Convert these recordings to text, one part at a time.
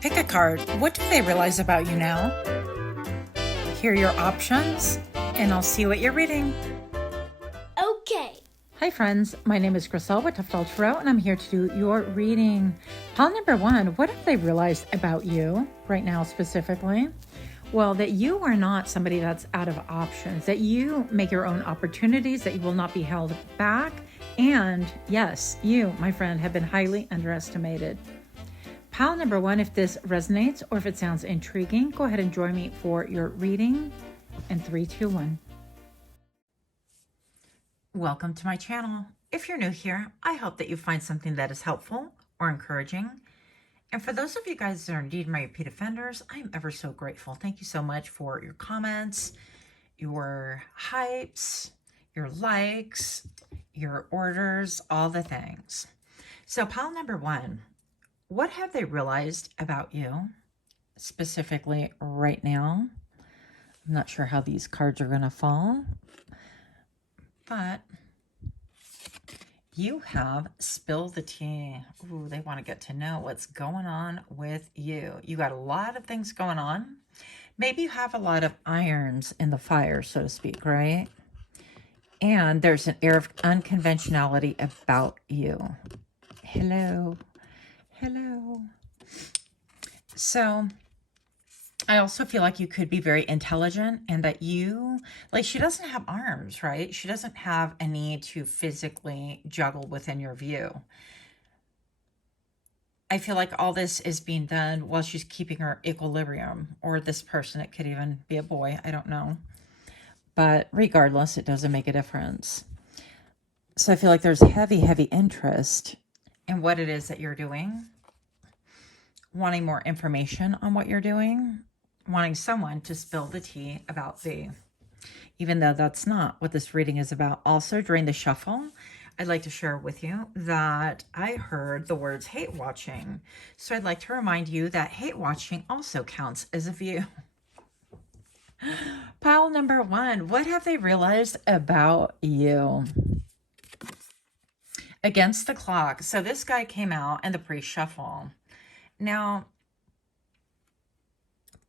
Pick a card. What do they realize about you now? Here are your options, and I'll see what you're reading. Okay. Hi friends, my name is Griselle with Toughdolltarot, and I'm here to do your reading. Pile number one, what have they realized about you right now specifically? Well, that you are not somebody that's out of options, that you make your own opportunities, that you will not be held back. And yes, you, my friend, have been highly underestimated. Pile number one, if this resonates or if it sounds intriguing, go ahead and join me for your reading in 3, 2, 1. Welcome to my channel. If you're new here, I hope that you find something that is helpful or encouraging. And for those of you guys that are indeed my repeat offenders, I'm ever so grateful. Thank you so much for your comments, your hypes, your likes, your orders, all the things. So pile number one, what have they realized about you specifically right now? I'm not sure how these cards are going to fall, but you have spilled the tea. Ooh, they want to get to know what's going on with you. You got a lot of things going on. Maybe you have a lot of irons in the fire, so to speak, right? And there's an air of unconventionality about you. Hello. Hello. So I also feel like you could be very intelligent and that you, like, she doesn't have arms, right? She doesn't have a need to physically juggle within your view. I feel like all this is being done while she's keeping her equilibrium, or this person, it could even be a boy, I don't know. But regardless, it doesn't make a difference. So I feel like there's heavy, heavy interest in what it is that you're doing, wanting more information on what you're doing, wanting someone to spill the tea about thee, even though that's not what this reading is about. Also, during the shuffle, I'd like to share with you that I heard the words hate watching. So I'd like to remind you that hate watching also counts as a view. Pile number one, what have they realized about you? Against the clock. So this guy came out in the pre-shuffle. Now,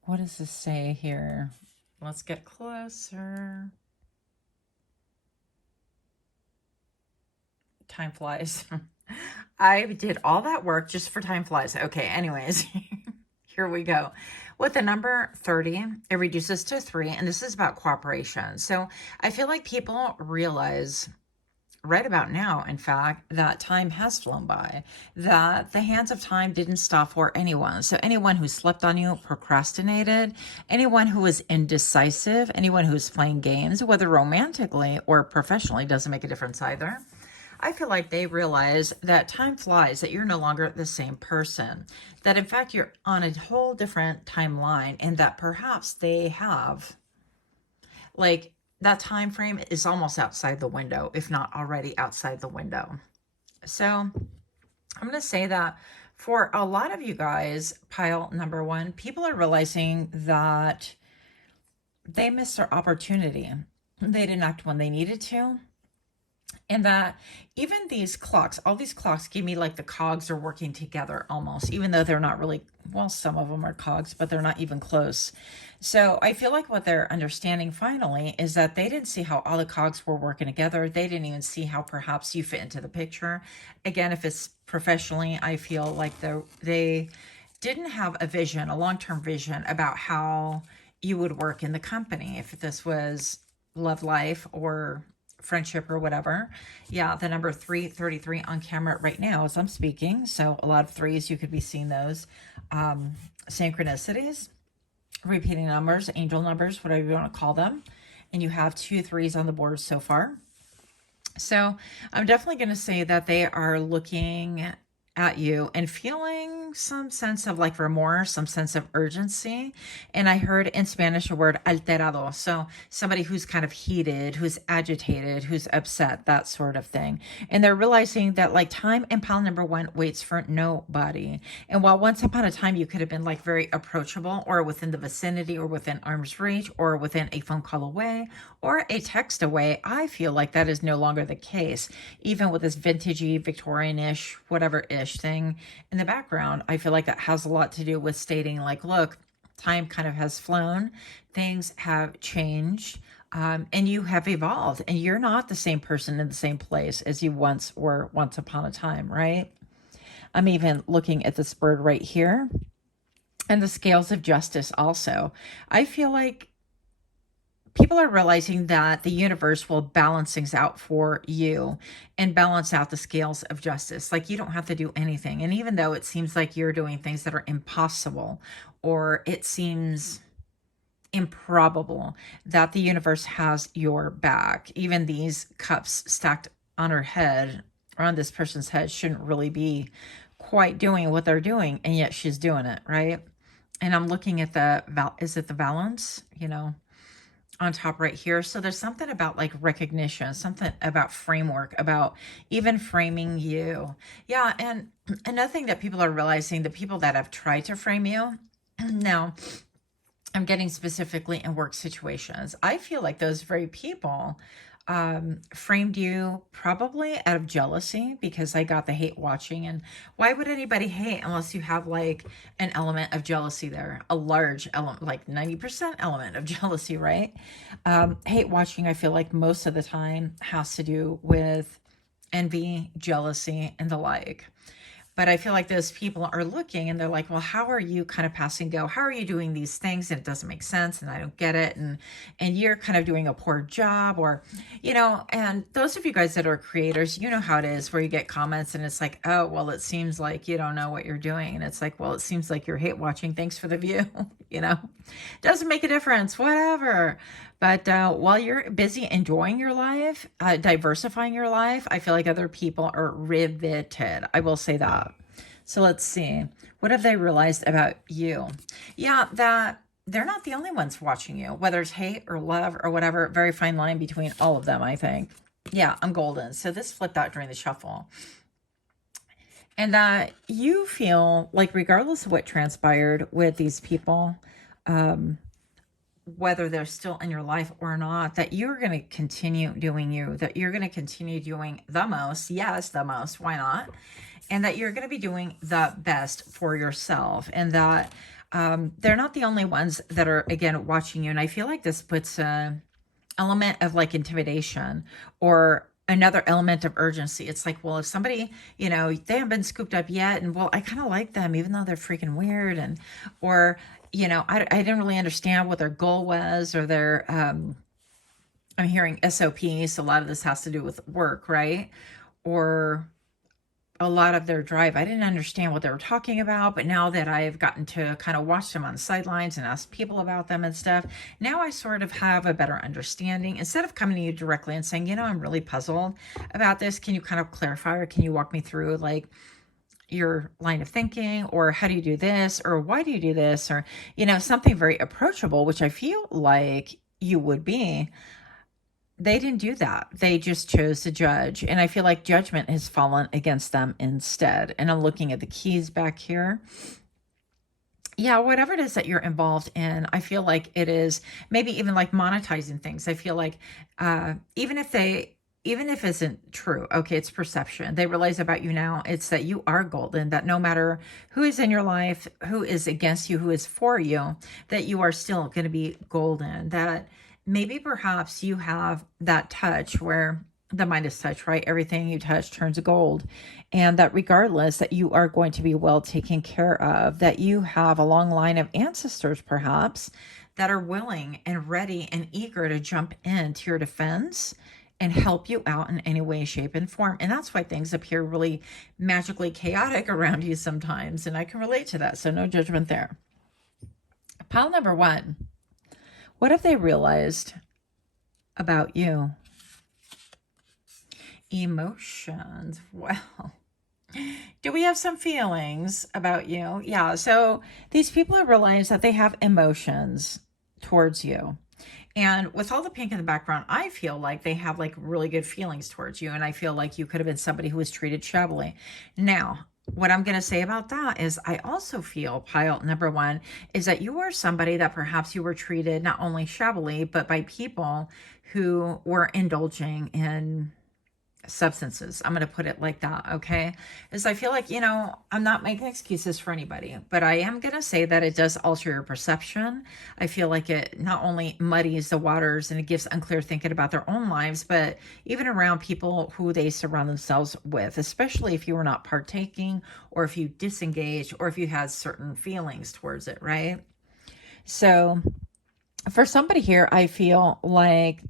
what does this say here? Let's get closer. Time flies. I did all that work just for time flies. Okay, anyways, here we go. With the number 30, it reduces to 3, and this is about cooperation. So I feel like people realize right about now, in fact, that time has flown by, that the hands of time didn't stop for anyone. So anyone who slept on you, procrastinated, anyone who was indecisive, anyone who's playing games, whether romantically or professionally, doesn't make a difference either. I feel like they realize that time flies, that you're no longer the same person, that in fact you're on a whole different timeline, and that perhaps they have, like, that time frame is almost outside the window, if not already outside the window. So I'm going to say that for a lot of you guys, pile number one, people are realizing that they missed their opportunity. They didn't act when they needed to. And that even these clocks, all these clocks give me like the cogs are working together almost, even though they're not really, well, some of them are cogs, but they're not even close. So I feel like what they're understanding finally is that they didn't see how all the cogs were working together. They didn't even see how perhaps you fit into the picture. Again, if it's professionally, I feel like they didn't have a vision, a long-term vision about how you would work in the company. If this was love life or friendship or whatever. Yeah, the number 333 on camera right now as I'm speaking. So a lot of threes, you could be seeing those. Synchronicities, repeating numbers, angel numbers, whatever you want to call them. And you have 2 3s on the board so far. So I'm definitely going to say that they are looking at you and feeling some sense of like remorse, some sense of urgency. And I heard in Spanish a word alterado. So somebody who's kind of heated, who's agitated, who's upset, that sort of thing. And they're realizing that like time in pile number one waits for nobody. And while once upon a time you could have been like very approachable or within the vicinity or within arm's reach or within a phone call away or a text away, I feel like that is no longer the case. Even with this vintagey, Victorian-ish, whatever-ish wish thing in the background. I feel like that has a lot to do with stating like, look, time kind of has flown. Things have changed. And you have evolved, and you're not the same person in the same place as you once were once upon a time, right? I'm even looking at this bird right here, and the scales of justice also. I feel like people are realizing that the universe will balance things out for you and balance out the scales of justice. Like, you don't have to do anything. And even though it seems like you're doing things that are impossible, or it seems improbable, that the universe has your back. Even these cups stacked on her head, or on this person's head, shouldn't really be quite doing what they're doing, and yet she's doing it, right? And I'm looking at is it the balance, on top right here. So there's something about like recognition, something about framework, about even framing you. Yeah, and another thing that people are realizing, the people that have tried to frame you, now I'm getting specifically in work situations, I feel like those very people framed you probably out of jealousy, because I got the hate watching. And why would anybody hate unless you have like an element of jealousy there, a large element, like 90% element of jealousy, right? Hate watching, I feel like most of the time has to do with envy, jealousy, and the like. But I feel like those people are looking and they're like, well, how are you kind of passing go? How are you doing these things? And it doesn't make sense. And I don't get it. And you're kind of doing a poor job, or, and those of you guys that are creators, you know how it is, where you get comments and it's like, oh, well, it seems like you don't know what you're doing. And it's like, well, it seems like you're hate watching. Thanks for the view. Doesn't make a difference, whatever. But while you're busy enjoying your life, diversifying your life, I feel like other people are riveted. I will say that. So let's see. What have they realized about you? Yeah, that they're not the only ones watching you, whether it's hate or love or whatever. Very fine line between all of them, I think. Yeah, I'm golden. So this flipped out during the shuffle. And that you feel like, regardless of what transpired with these people, whether they're still in your life or not, that you're going to continue doing you, that you're going to continue doing the most. Yes, the most. Why not? And that you're going to be doing the best for yourself. And that they're not the only ones that are, again, watching you. And I feel like this puts an element of like intimidation, or another element of urgency. It's like, well, if somebody, they haven't been scooped up yet, and well, I kind of like them, even though they're freaking weird, and, or, I didn't really understand what their goal was, or their, I'm hearing SOPs. A lot of this has to do with work, right? Or a lot of their drive. I didn't understand what they were talking about, but now that I've gotten to kind of watch them on the sidelines and ask people about them and stuff, now I sort of have a better understanding. Instead of coming to you directly and saying, I'm really puzzled about this, can you kind of clarify, or can you walk me through like your line of thinking, or how do you do this, or why do you do this, or, something very approachable, which I feel like you would be. They didn't do that. They just chose to judge. And I feel like judgment has fallen against them instead. And I'm looking at the keys back here. Yeah, whatever it is that you're involved in, I feel like it is maybe even like monetizing things. I feel like even if it isn't true, okay, it's perception. They realize about you now, it's that you are golden, that no matter who is in your life, who is against you, who is for you, that you are still going to be golden. That maybe perhaps you have that touch where the Midas touch, right? Everything you touch turns to gold. And that regardless, that you are going to be well taken care of, that you have a long line of ancestors perhaps that are willing and ready and eager to jump into your defense and help you out in any way, shape, and form. And that's why things appear really magically chaotic around you sometimes. And I can relate to that. So no judgment there. Pile number 1. What have they realized about you? Emotions. Well, do we have some feelings about you? Yeah. So these people have realized that they have emotions towards you. And with all the pink in the background, I feel like they have like really good feelings towards you. And I feel like you could have been somebody who was treated shabbily. Now, what I'm going to say about that is I also feel, pile number 1, is that you are somebody that perhaps you were treated not only shabbily, but by people who were indulging in substances. I'm going to put it like that, okay? Is I feel like, you know, I'm not making excuses for anybody, but I am going to say that it does alter your perception. I feel like it not only muddies the waters and it gives unclear thinking about their own lives, but even around people who they surround themselves with, especially if you were not partaking or if you disengaged or if you had certain feelings towards it, right? So for somebody here, I feel like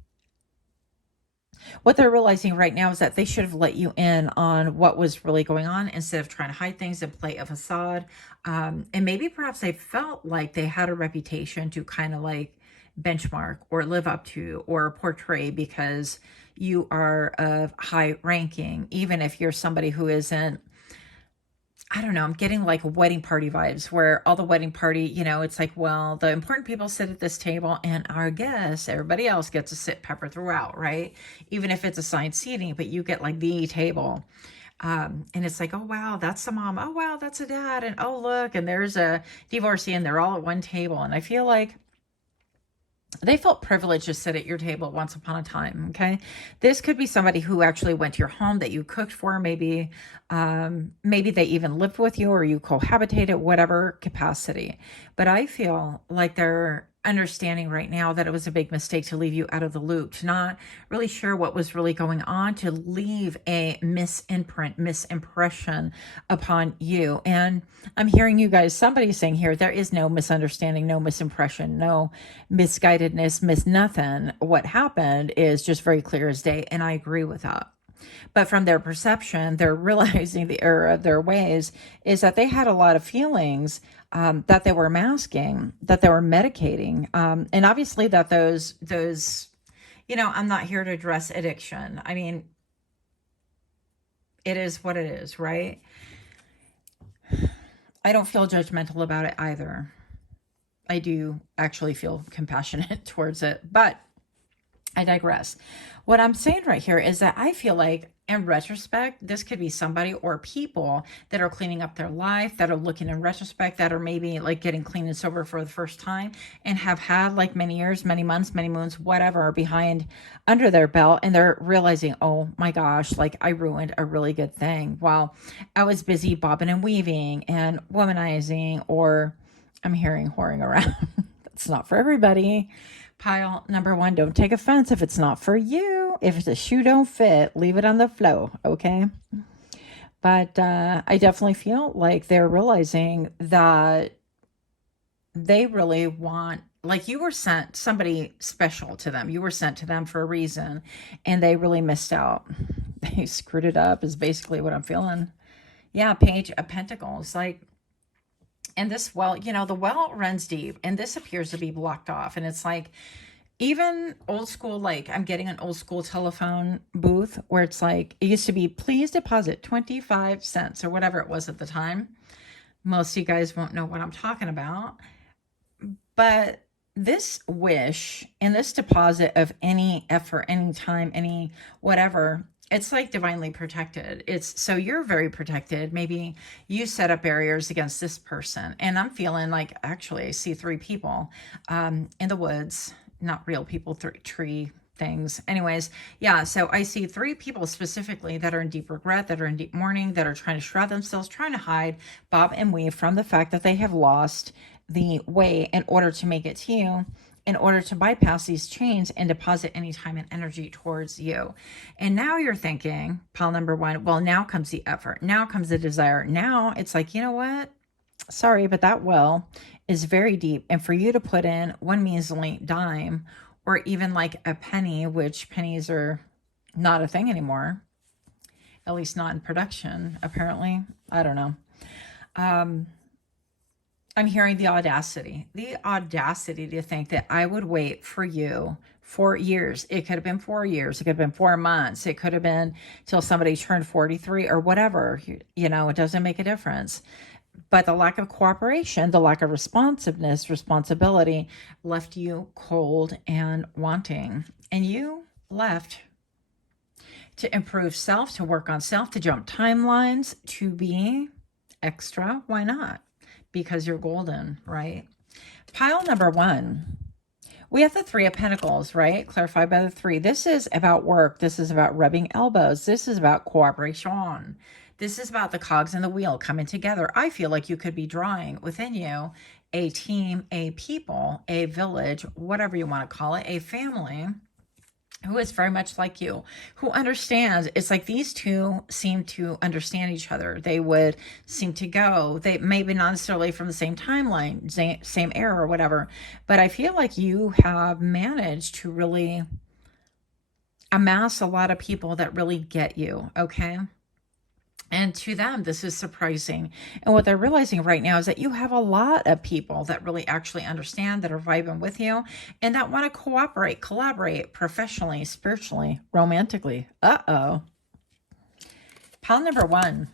what they're realizing right now is that they should have let you in on what was really going on instead of trying to hide things and play a facade. And maybe perhaps they felt like they had a reputation to kind of like benchmark or live up to or portray because you are of high ranking, even if you're somebody who isn't. I don't know, I'm getting like wedding party vibes where all the wedding party, you know, it's like, well, the important people sit at this table and our guests, everybody else gets to sit pepper throughout, right? Even if it's assigned seating, but you get like the table. And it's like, oh, wow, that's the mom. Oh, wow, that's a dad. And oh, look, and there's a divorcee and they're all at one table. And I feel like they felt privileged to sit at your table once upon a time. Okay. This could be somebody who actually went to your home that you cooked for. Maybe, maybe they even lived with you or you cohabitated, whatever capacity. But I feel like they're understanding right now that it was a big mistake to leave you out of the loop, to not really share what was really going on, to leave a misimpression upon you. And I'm hearing you guys, somebody saying here, there is no misunderstanding, no misimpression, no misguidedness, miss nothing. What happened is just very clear as day. And I agree with that. But from their perception, they're realizing the error of their ways is that they had a lot of feelings that they were masking, that they were medicating. And obviously that those, you know, I'm not here to address addiction. I mean, it is what it is, right? I don't feel judgmental about it either. I do actually feel compassionate towards it, but I digress. What I'm saying right here is that I feel like in retrospect, this could be somebody or people that are cleaning up their life, that are looking in retrospect, that are maybe like getting clean and sober for the first time and have had like many years, many months, many moons, whatever behind under their belt. And they're realizing, oh my gosh, like I ruined a really good thing while I was busy bobbing and weaving and womanizing, or I'm hearing whoring around. That's not for everybody. Pile number one, don't take offense if it's not for you. If the shoe don't fit, leave it on the floor, okay? But I definitely feel like they're realizing that they really want, like you were sent somebody special to them. You were sent to them for a reason, and they really missed out. They screwed it up is basically what I'm feeling. Yeah, Page of Pentacles, like, and this well, you know, the well runs deep and this appears to be blocked off. And it's like, even old school, like I'm getting an old school telephone booth where it's like, it used to be, please deposit 25 cents or whatever it was at the time. Most of you guys won't know what I'm talking about. But this wish and this deposit of any effort, any time, any whatever, it's like divinely protected. It's so you're very protected. Maybe you set up barriers against this person. And I'm feeling like, actually, I see three people in the woods, not real people, tree things. Anyways, yeah, so I see three people specifically that are in deep regret, that are in deep mourning, that are trying to shroud themselves, trying to hide, bob and weave from the fact that they have lost the way in order to make it to you, in order to bypass these chains and deposit any time and energy towards you. And now you're thinking, pile number one, well, now comes the effort. Now comes the desire. Now it's like, you know what? Sorry, but that well is very deep. And for you to put in one measly dime or even like a penny, which pennies are not a thing anymore, at least not in production, apparently. I don't know. I'm hearing the audacity to think that I would wait for you for years. It could have been 4 years. It could have been 4 months. It could have been till somebody turned 43 or whatever. You know, it doesn't make a difference. But the lack of cooperation, the lack of responsibility left you cold and wanting. And you left to improve self, to work on self, to jump timelines, to be extra. Why not? Because you're golden, right? Pile number one. We have the Three of Pentacles, right? Clarified by the three. This is about work. This is about rubbing elbows. This is about cooperation. This is about the cogs in the wheel coming together. I feel like you could be drawing within you a team, a people, a village, whatever you want to call it, a family who is very much like you, who understands. It's like these two seem to understand each other. They would seem to go, they maybe not necessarily from the same timeline, same era or whatever, but I feel like you have managed to really amass a lot of people that really get you, okay? And to them, this is surprising. And what they're realizing right now is that you have a lot of people that really actually understand, that are vibing with you, and that want to cooperate, collaborate professionally, spiritually, romantically. Uh-oh. Pile number one.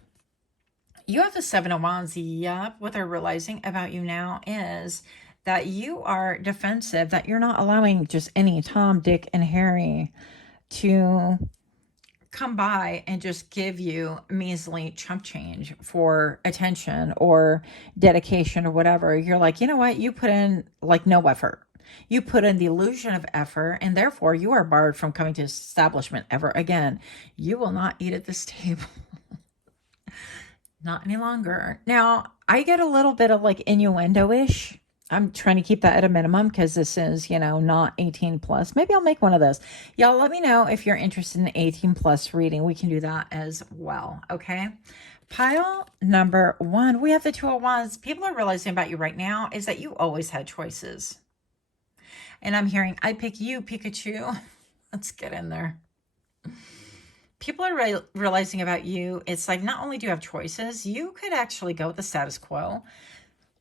You have the Seven of Wands. Yep. What they're realizing about you now is that you are defensive, that you're not allowing just any Tom, Dick, and Harry to come by and just give you measly chump change for attention or dedication or whatever. You're like, you know what? You put in like no effort. You put in the illusion of effort, and therefore you are barred from coming to establishment ever again. You will not eat at this table. Not any longer. Now, I get a little bit of like innuendo-ish. I'm trying to keep that at a minimum because this is, you know, not 18 plus. Maybe I'll make one of those. Y'all let me know if you're interested in 18 plus reading. We can do that as well. Okay. Pile number one. We have the Two of Wands. People are realizing about you right now is that you always had choices. And I'm hearing, I pick you, Pikachu. Let's get in there. People are realizing about you. It's like, not only do you have choices, you could actually go with the status quo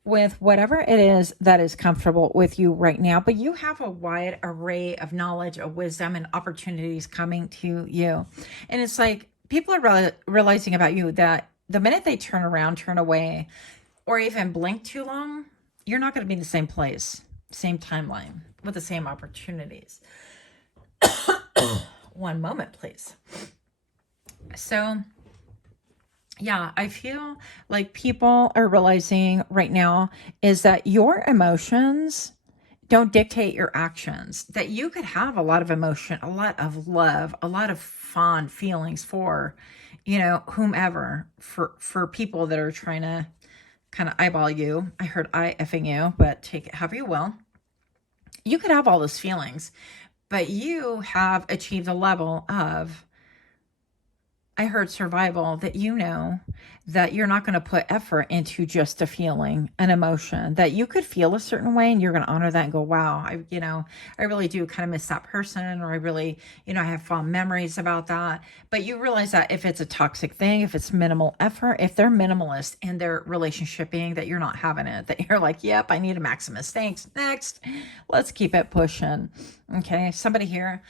with whatever it is that is comfortable with you right now, but you have a wide array of knowledge, of wisdom, and opportunities coming to you. And it's like people are realizing about you that the minute they turn around, turn away, or even blink too long, you're not going to be in the same place, same timeline, with the same opportunities. One moment, please. So yeah, I feel like people are realizing right now is that your emotions don't dictate your actions, that you could have a lot of emotion, a lot of love, a lot of fond feelings for, you know, whomever, for people that are trying to kind of eyeball you. I heard I effing you, but take it however you will. You could have all those feelings, but you have achieved a level of, I heard survival, that you know that you're not going to put effort into just a feeling, an emotion, that you could feel a certain way and you're going to honor that and go, wow, I really do kind of miss that person, or I really, I have fond memories about that. But you realize that if it's a toxic thing, if it's minimal effort, if they're minimalist in their relationship being, that you're not having it, that you're like, yep, I need a Maximus. Thanks. Next. Let's keep it pushing. Okay. Somebody here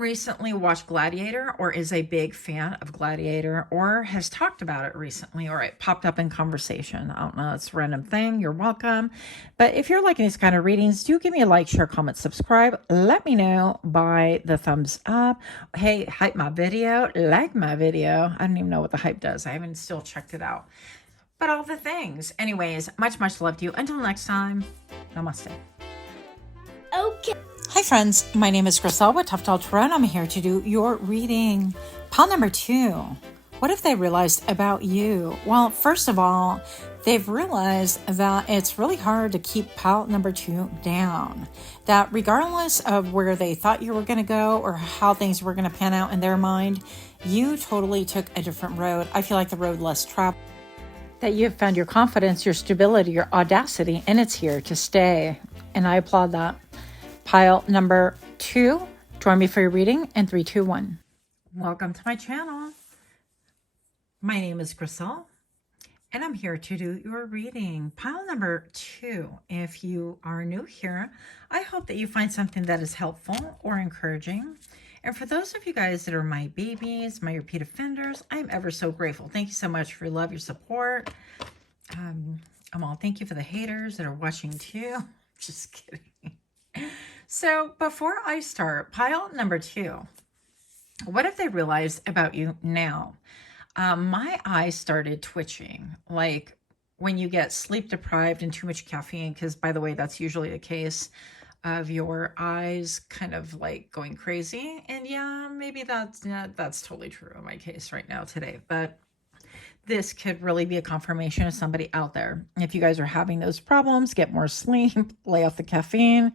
recently watched Gladiator, or is a big fan of Gladiator, or has talked about it recently, or it popped up in conversation. I don't know, it's a random thing. You're welcome. But if you're liking these kind of readings, do give me a like, share, comment, subscribe. Let me know by the thumbs up. Hey, hype my video, like my video. I don't even know what the hype does. I haven't still checked it out. But all the things. Anyways, much love to you. Until next time, namaste. Okay. Hi friends, my name is Griselle with Toughdolltarot, and I'm here to do your reading. Pile number 2. What have they realized about you? Well, first of all, they've realized that it's really hard to keep pile number 2 down. That regardless of where they thought you were going to go or how things were going to pan out in their mind, you totally took a different road. I feel like the road less traveled. That you have found your confidence, your stability, your audacity, and it's here to stay. And I applaud that. Pile number 2, join me for your reading in 3, 2, 1. Welcome to my channel. My name is Griselle, and I'm here to do your reading. Pile number 2, if you are new here, I hope that you find something that is helpful or encouraging. And for those of you guys that are my babies, my repeat offenders, I'm ever so grateful. Thank you so much for your love, your support. Thank you for the haters that are watching too. Just kidding. So before I start, pile number 2, what have they realized about you now? My eyes started twitching, like when you get sleep deprived and too much caffeine, because by the way, that's usually the case. of your eyes kind of like going crazy. And yeah, maybe that's totally true in my case right now today. But this could really be a confirmation of somebody out there. If you guys are having those problems, get more sleep, lay off the caffeine.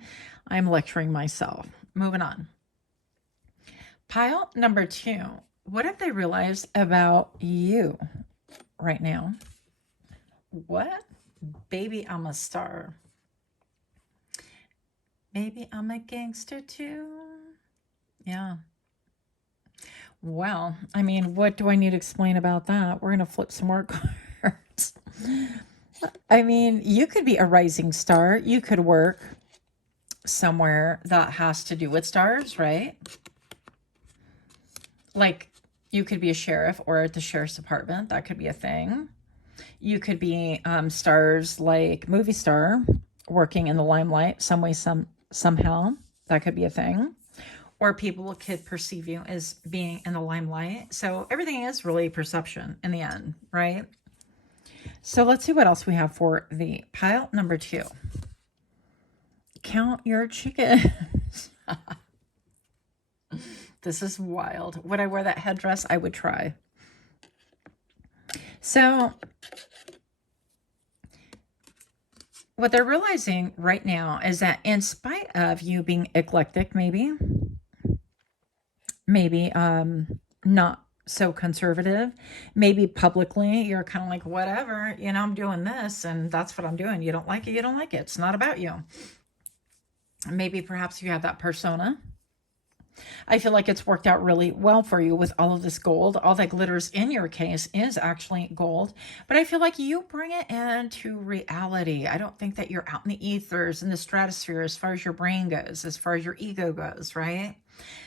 I'm lecturing myself. Moving on. Pile number 2. What have they realized about you right now? What? Baby, I'm a star. Maybe I'm a gangster too. Yeah. Well, I mean, what do I need to explain about that? We're going to flip some more cards. I mean, you could be a rising star. You could work somewhere that has to do with stars, right? Like you could be a sheriff or at the sheriff's department. That could be a thing. You could be stars like movie star working in the limelight some way, somehow. That could be a thing. Or people could perceive you as being in the limelight. So everything is really perception in the end, right? So let's see what else we have for the pile number 2. Count your chickens. This is wild. Would I wear that headdress? I would try. So what they're realizing right now is that in spite of you being eclectic, maybe not so conservative, maybe publicly you're kind of like, whatever, you know, I'm doing this and that's what I'm doing. You don't like it, you don't like it. It's not about you. Maybe perhaps you have that persona. I feel like it's worked out really well for you with all of this gold. All that glitters in your case is actually gold, but I feel like you bring it into reality. I don't think that you're out in the ethers, in the stratosphere, as far as your brain goes, as far as your ego goes, right?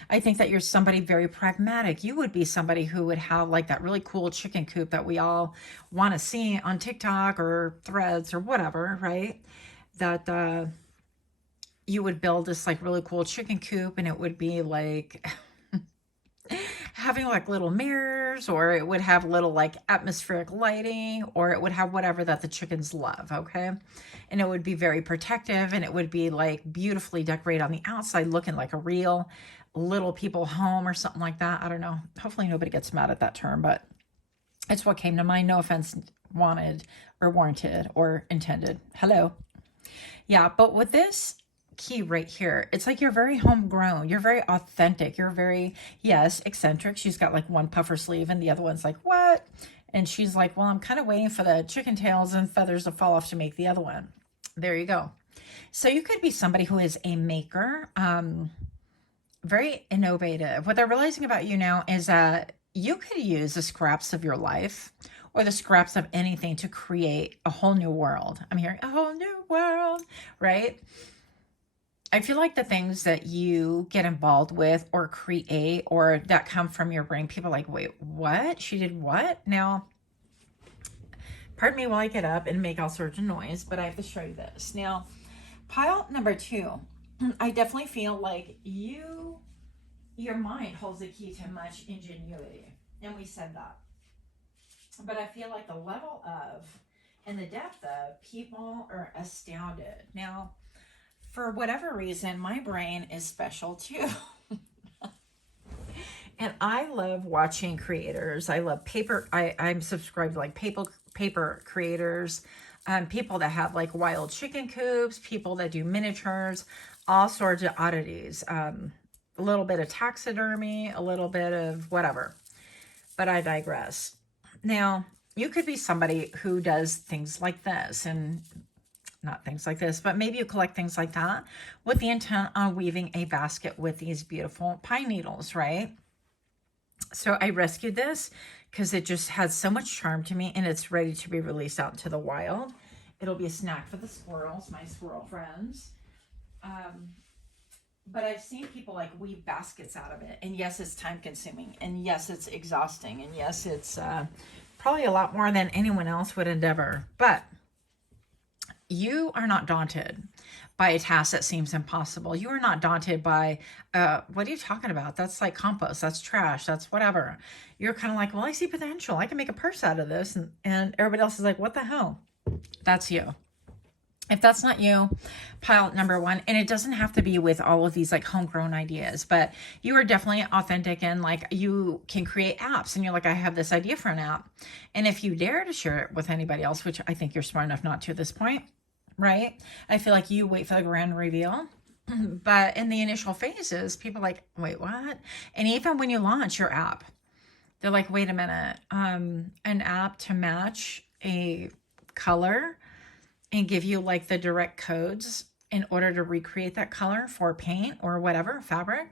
I think that you're somebody very pragmatic. You would be somebody who would have like that really cool chicken coop that we all want to see on TikTok or Threads or whatever, right? That you would build this like really cool chicken coop and it would be like having like little mirrors, or it would have little like atmospheric lighting, or it would have whatever that the chickens love, okay? And it would be very protective, and it would be like beautifully decorated on the outside, looking like a real little people home or something like that. I don't know. Hopefully nobody gets mad at that term, but it's what came to mind. No offense wanted or warranted or intended. Hello. Yeah, but with this key right here, it's like you're very homegrown, you're very authentic, you're very, yes, eccentric. She's got like one puffer sleeve and the other one's like, what? And she's like, well, I'm kind of waiting for the chicken tails and feathers to fall off to make the other one. There you go. So you could be somebody who is a maker, very innovative. What they're realizing about you now is that you could use the scraps of your life or the scraps of anything to create a whole new world. I'm hearing a whole new world, right? I feel like the things that you get involved with or create or that come from your brain, people are like, wait, what? She did what? Now, pardon me while I get up and make all sorts of noise, but I have to show you this. Now, pile number 2, I definitely feel like your mind holds the key to much ingenuity. And we said that. But I feel like the level of and the depth of people are astounded. Now, for whatever reason, my brain is special too. And I love watching creators. I love paper. I'm subscribed to like paper creators, people that have like wild chicken coops, people that do miniatures, all sorts of oddities. A little bit of taxidermy, a little bit of whatever. But I digress. Now, you could be somebody who does things like this, and not things like this, but maybe you collect things like that with the intent on weaving a basket with these beautiful pine needles, right? So I rescued this because it just has so much charm to me, and it's ready to be released out into the wild. It'll be a snack for the squirrels, my squirrel friends. But I've seen people like weave baskets out of it. And yes, it's time consuming. And yes, it's exhausting. And yes, it's probably a lot more than anyone else would endeavor. But you are not daunted by a task that seems impossible. You are not daunted by, what are you talking about? That's like compost. That's trash. That's whatever. You're kind of like, well, I see potential. I can make a purse out of this. And everybody else is like, what the hell? That's you. If that's not you, pile number one, and it doesn't have to be with all of these like homegrown ideas, but you are definitely authentic and like you can create apps and you're like, I have this idea for an app. And if you dare to share it with anybody else, which I think you're smart enough not to at this point, right? I feel like you wait for the grand reveal. But in the initial phases, people are like, wait, what? And even when you launch your app, they're like, wait a minute, an app to match a color and give you like the direct codes in order to recreate that color for paint or whatever fabric.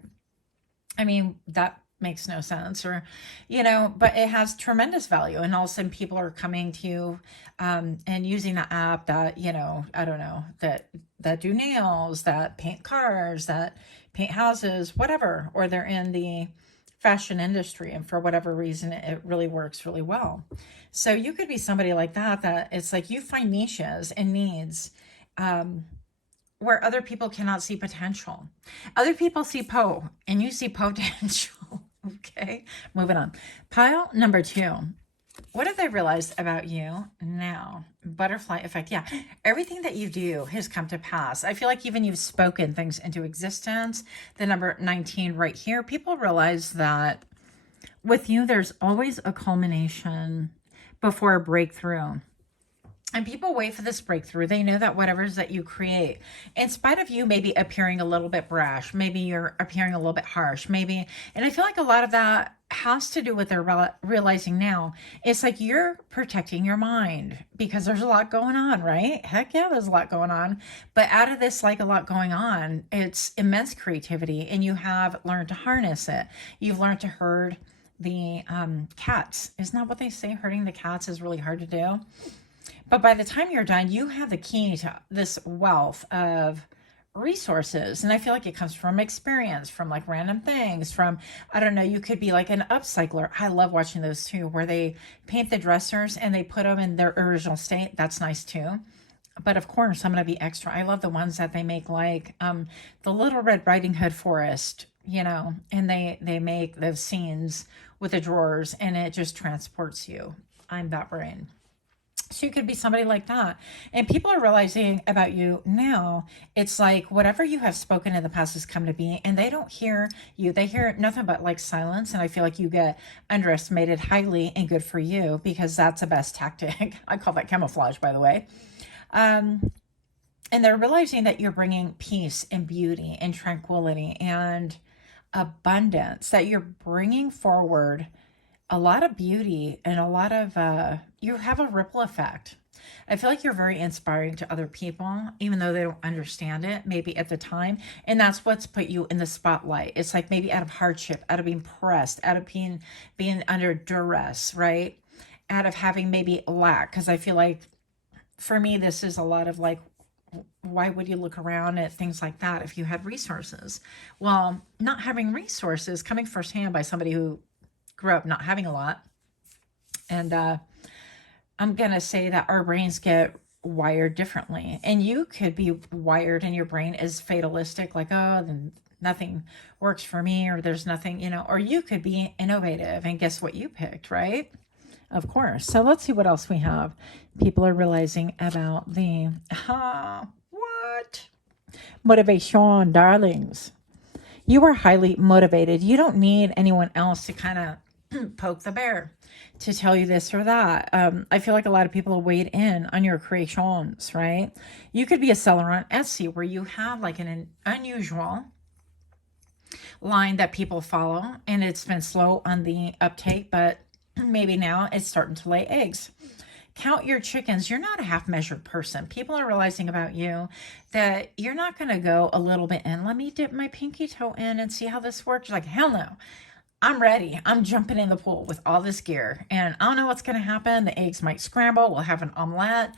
I mean, that makes no sense, or, but it has tremendous value. And all of a sudden people are coming to you and using the app that, I don't know, that do nails, that paint cars, that paint houses, whatever, or they're in the fashion industry and for whatever reason it really works really well. So you could be somebody like that it's like you find niches and needs where other people cannot see potential. Other people see and you see potential. Okay, moving on. Pile number two. What have they realized about you now? Butterfly effect. Yeah, everything that you do has come to pass. I feel like even you've spoken things into existence. The number 19 right here. People realize that with you, there's always a culmination before a breakthrough. And people wait for this breakthrough. They know that whatever it is that you create, in spite of you maybe appearing a little bit brash, maybe you're appearing a little bit harsh, maybe. And I feel like a lot of that has to do with their realizing now. It's like you're protecting your mind because there's a lot going on, right? Heck yeah, there's a lot going on. But out of this, like a lot going on, it's immense creativity and you have learned to harness it. You've learned to herd the cats. Isn't that what they say? Herding the cats is really hard to do. But by the time you're done, you have the key to this wealth of resources. And I feel like it comes from experience, from like random things, from, I don't know, you could be like an upcycler. I love watching those too, where they paint the dressers and they put them in their original state. That's nice too. But of course, I'm going to be extra. I love the ones that they make like the Little Red Riding Hood forest, and they make those scenes with the drawers and it just transports you. I'm that brain. So you could be somebody like that. And people are realizing about you now, it's like whatever you have spoken in the past has come to be, and they don't hear you. They hear nothing but like silence. And I feel like you get underestimated highly, and good for you, because that's the best tactic. I call that camouflage, by the way. And they're realizing that you're bringing peace and beauty and tranquility and abundance, that you're bringing forward a lot of beauty and a lot of, you have a ripple effect. I feel like you're very inspiring to other people, even though they don't understand it, maybe at the time. And that's what's put you in the spotlight. It's like maybe out of hardship, out of being pressed, out of being under duress, right? Out of having maybe lack. Because I feel like for me, this is a lot of like, why would you look around at things like that if you had resources? Well, not having resources, coming firsthand by somebody who grew up not having a lot. And I'm going to say that our brains get wired differently. And you could be wired in your brain as fatalistic, like, oh, then nothing works for me, or there's nothing, or you could be innovative. And guess what you picked, right? Of course. So let's see what else we have. People are realizing about the, what? Motivation, darlings. You are highly motivated. You don't need anyone else to kind of poke the bear to tell you this or that. I feel like a lot of people weighed in on your creations, right? You could be a seller on Etsy where you have like an unusual line that people follow, and it's been slow on the uptake, but maybe now it's starting to lay eggs. Count your chickens. You're not a half-measured person. People are realizing about you that you're not going to go a little bit in. Let me dip my pinky toe in and see how this works. You're like, hell no. I'm ready. I'm jumping in the pool with all this gear. And I don't know what's going to happen. The eggs might scramble. We'll have an omelet.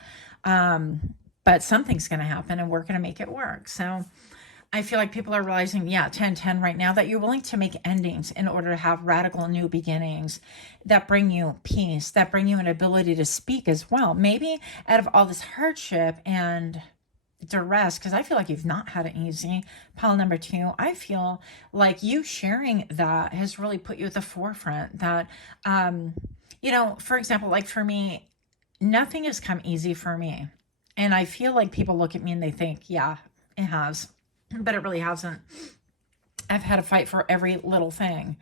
But something's going to happen, and we're going to make it work. So I feel like people are realizing, 10-10 right now, that you're willing to make endings in order to have radical new beginnings that bring you peace, that bring you an ability to speak as well. Maybe out of all this hardship and duress, because I feel like you've not had it easy. Pile number 2, I feel like you sharing that has really put you at the forefront. That, for example, like for me, nothing has come easy for me. And I feel like people look at me and they think, yeah, it has, but it really hasn't. I've had to fight for every little thing.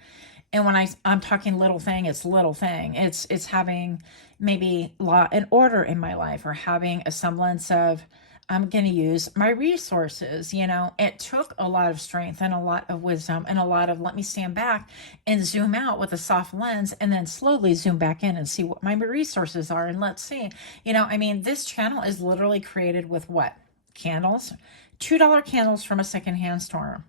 And when I'm talking little thing, it's little thing. It's having maybe law and order in my life, or having a semblance of, I'm going to use my resources. It took a lot of strength and a lot of wisdom and a lot of, let me stand back and zoom out with a soft lens and then slowly zoom back in and see what my resources are. And let's see, this channel is literally created with what? Candles, $2 candles from a secondhand store.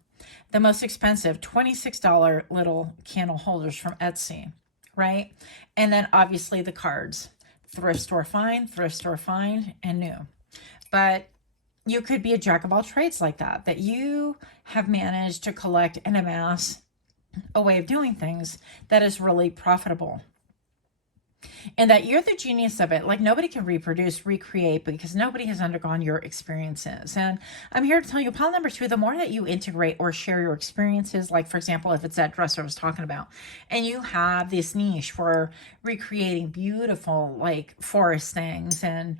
The most expensive, $26 little candle holders from Etsy, right? And then obviously the cards, thrift store find, and new. But you could be a jack of all trades like that you have managed to collect and amass a way of doing things that is really profitable. And that you're the genius of it. Like, nobody can reproduce, recreate, because nobody has undergone your experiences. And I'm here to tell you, pile number 2, the more that you integrate or share your experiences, like, for example, if it's that dresser I was talking about, and you have this niche for recreating beautiful, like, forest things and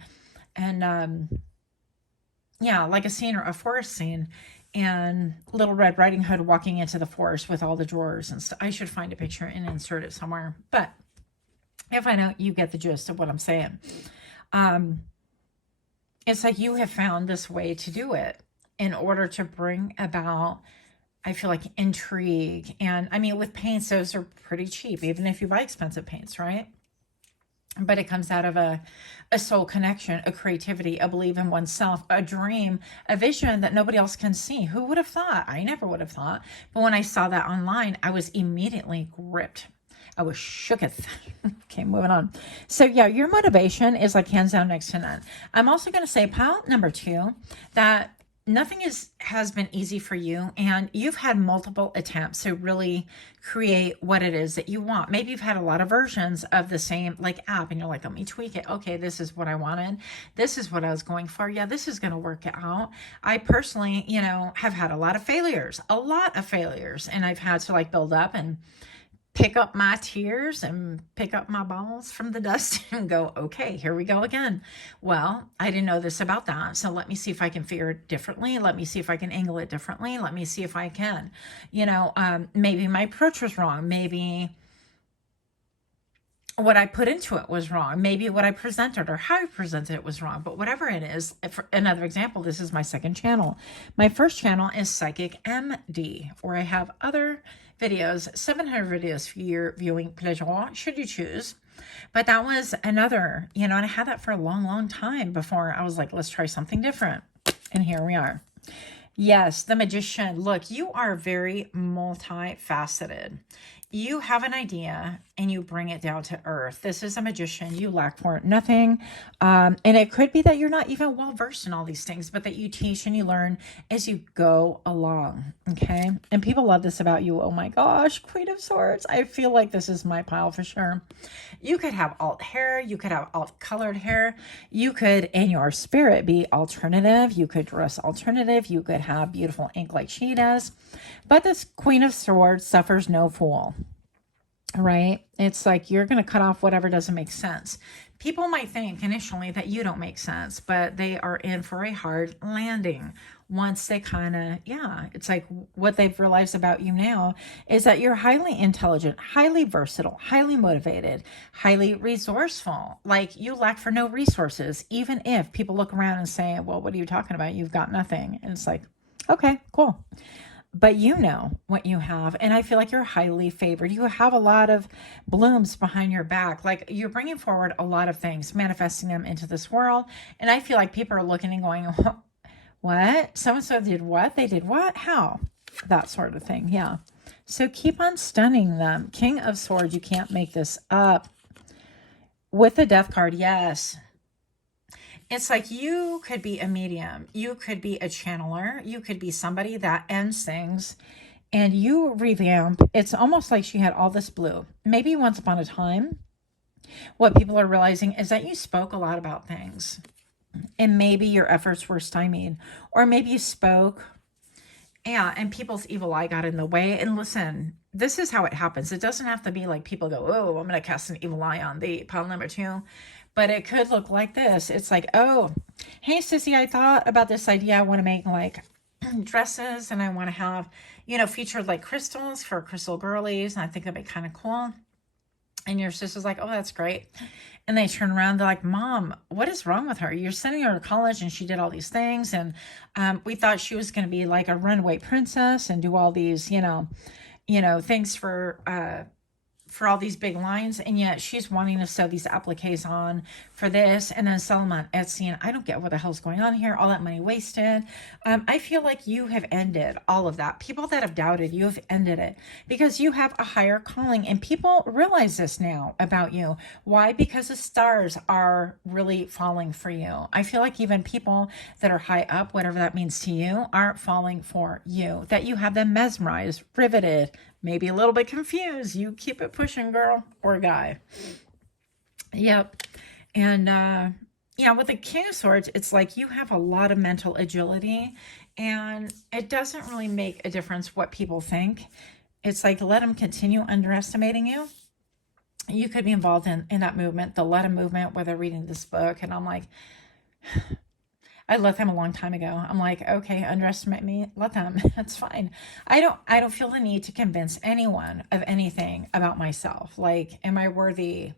like a scene or a forest scene, and Little Red Riding Hood walking into the forest with all the drawers and stuff. I should find a picture and insert it somewhere. But if I don't, you get the gist of what I'm saying. It's like you have found this way to do it in order to bring about, I feel like, intrigue. And with paints, those are pretty cheap, even if you buy expensive paints, right? But it comes out of a soul connection, a creativity, a belief in oneself, a dream, a vision that nobody else can see. Who would have thought? I never would have thought. But when I saw that online, I was immediately gripped. I was shooketh. Okay, moving on. So yeah, your motivation is like hands down next to none. I'm also going to say pile number 2, that nothing has been easy for you, and you've had multiple attempts to really create what it is that you want. Maybe you've had a lot of versions of the same app, and you're like, let me tweak it. Okay, this is what I wanted. This is what I was going for. Yeah, this is going to work out. I personally, have had a lot of failures, and I've had to build up and pick up my tears and pick up my balls from the dust and go, okay, here we go again. Well, I didn't know this about that. So let me see if I can figure it differently. Let me see if I can angle it differently. Let me see if I can, maybe my approach was wrong. Maybe what I put into it was wrong. Maybe what I presented or how I presented it was wrong. But whatever it is, for another example, this is my second channel. My first channel is PsychicMD, where I have other videos, 700 videos for your viewing pleasure, should you choose. But that was another, and I had that for a long, long time before I was like, let's try something different. And here we are. Yes, the magician. Look, you are very multifaceted. You have an idea and you bring it down to earth. This is a magician. You lack for nothing. And it could be that you're not even well versed in all these things, but that you teach and you learn as you go along. Okay. And people love this about you. Oh my gosh, Queen of Swords. I feel like this is my pile for sure. You could have alt hair. You could have alt colored hair. You could, in your spirit, be alternative. You could dress alternative. You could have beautiful ink like she does. But this Queen of Swords suffers no fool. Right? It's like you're going to cut off whatever doesn't make sense. People might think initially that you don't make sense, but they are in for a hard landing once they kind of, it's like what they've realized about you now is that you're highly intelligent, highly versatile, highly motivated, highly resourceful. Like you lack for no resources, even if people look around and say, well, what are you talking about? You've got nothing. And it's like, okay, cool. But you know what you have. And I feel like you're highly favored. You have a lot of blooms behind your back. Like you're bringing forward a lot of things, manifesting them into this world. And I feel like people are looking and going, what? So-and-so did what? They did what? How? That sort of thing. Yeah. So keep on stunning them. King of Swords. You can't make this up. With the Death card. Yes. It's like you could be a medium. You could be a channeler. You could be somebody that ends things and you revamp. It's almost like she had all this blue. Maybe once upon a time, what people are realizing is that you spoke a lot about things and maybe your efforts were stymied, or maybe you spoke, and people's evil eye got in the way. And listen, this is how it happens. It doesn't have to be like people go, oh, I'm going to cast an evil eye on the pile number 2. But it could look like this. It's like, oh, hey, sissy, I thought about this idea. I want to make like dresses, and I want to have, featured like crystals for crystal girlies. And I think that'd be kind of cool. And your sister's like, oh, that's great. And they turn around, they're like, Mom, what is wrong with her? You're sending her to college and she did all these things. And we thought she was going to be like a runaway princess and do all these, things for all these big lines, and yet she's wanting to sew these appliques on for this and then sell them on Etsy, and I don't get what the hell's going on here. All that money wasted. I feel like you have ended all of that. People that have doubted, you have ended it because you have a higher calling, and people realize this now about you. Why? Because the stars are really falling for you. I feel like even people that are high up, whatever that means to you, are falling for you, that you have them mesmerized, riveted, maybe a little bit confused. You keep it pushing, girl or guy. Yep. And with the King of Swords, it's like you have a lot of mental agility, and it doesn't really make a difference what people think. It's like, let them continue underestimating you. You could be involved in that movement, the Let 'em movement, where they're reading this book. And I'm like, I let them a long time ago. I'm like, okay, underestimate me, let them. That's fine. I don't feel the need to convince anyone of anything about myself. Like, am I worthy?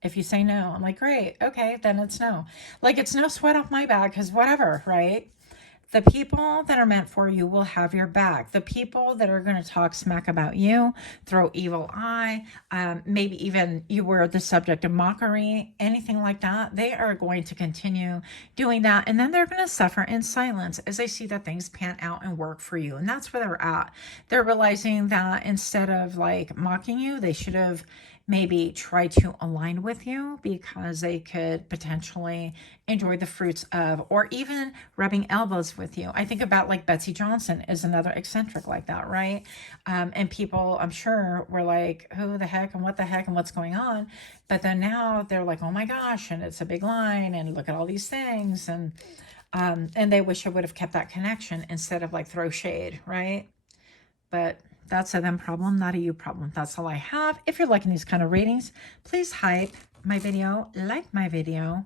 If you say no, I'm like, great, okay, then it's no. Like, it's no sweat off my back, because whatever, right? The people that are meant for you will have your back. The people that are going to talk smack about you, throw evil eye, maybe even you were the subject of mockery, anything like that, they are going to continue doing that. And then they're going to suffer in silence as they see that things pan out and work for you. And that's where they're at. They're realizing that instead of like mocking you, they should have maybe try to align with you, because they could potentially enjoy the fruits of, or even rubbing elbows with you. I think about like Betsy Johnson is another eccentric like that, right? And people, I'm sure, were like, who the heck and what the heck and what's going on? But then now they're like, oh my gosh, and it's a big line, and look at all these things. And they wish I would have kept that connection instead of like throw shade, right? But that's a them problem, not a you problem. That's all I have. If you're liking these kind of readings, please hype my video, like my video,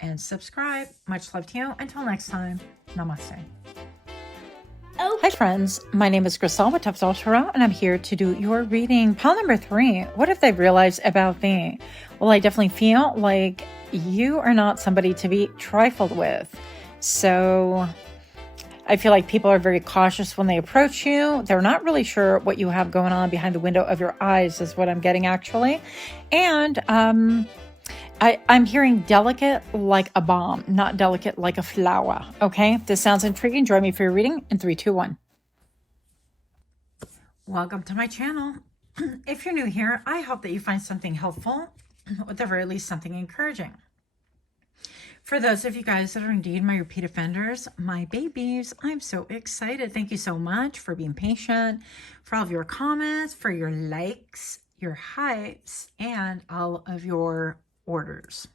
and subscribe. Much love to you. Until next time, namaste. Okay. Hi friends, my name is Crystal with Toughdolltarot, and I'm here to do your reading. Pile number 3, what have they realized about me? Well, I definitely feel like you are not somebody to be trifled with. So I feel like people are very cautious when they approach you. They're not really sure what you have going on behind the window of your eyes is what I'm getting, actually. And I'm hearing delicate like a bomb, not delicate like a flower. Okay, if this sounds intriguing, join me for your reading in 3, 2, 1. Welcome to my channel. If you're new here, I hope that you find something helpful, or at the very least something encouraging. For those of you guys that are indeed my repeat offenders, my babies, I'm so excited. Thank you so much for being patient, for all of your comments, for your likes, your hypes, and all of your orders.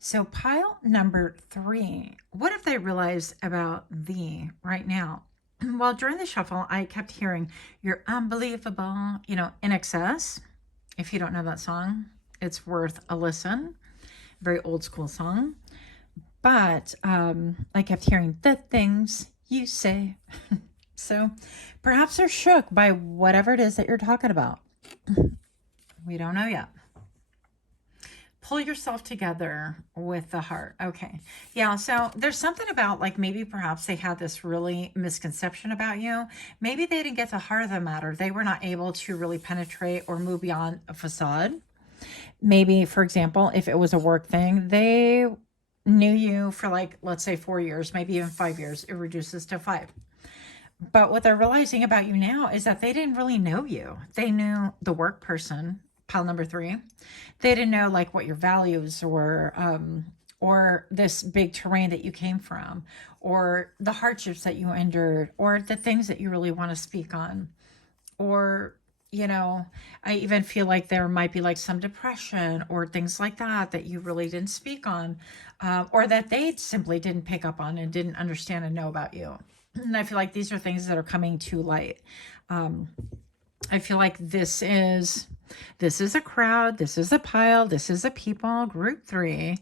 So pile number 3, what have they realized about thee right now? Well, during the shuffle, I kept hearing, you're unbelievable, In Excess. If you don't know that song, it's worth a listen. Very old school song. But I kept hearing the things you say. So perhaps they're shook by whatever it is that you're talking about. We don't know yet. Pull yourself together with the heart. Okay. Yeah, so there's something about like maybe perhaps they had this really misconception about you. Maybe they didn't get the heart of the matter. They were not able to really penetrate or move beyond a facade. Maybe, for example, if it was a work thing, they knew you for like, let's say 4 years, maybe even 5 years. It reduces to 5. But what they're realizing about you now is that they didn't really know you. They knew the work person, pile number 3. They didn't know like what your values were, or this big terrain that you came from, or the hardships that you endured, or the things that you really want to speak on, or I even feel like there might be like some depression or things like that that you really didn't speak on, or that they simply didn't pick up on and didn't understand and know about you. And I feel like these are things that are coming to light. I feel like this is This is a crowd. This is a pile. This is a people, group 3,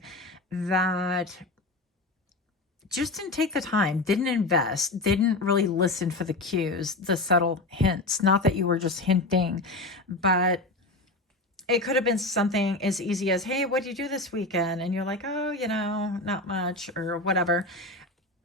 that just didn't take the time, didn't invest, didn't really listen for the cues, the subtle hints. Not that you were just hinting, but it could have been something as easy as, hey, what do you do this weekend? And you're like, oh, not much or whatever.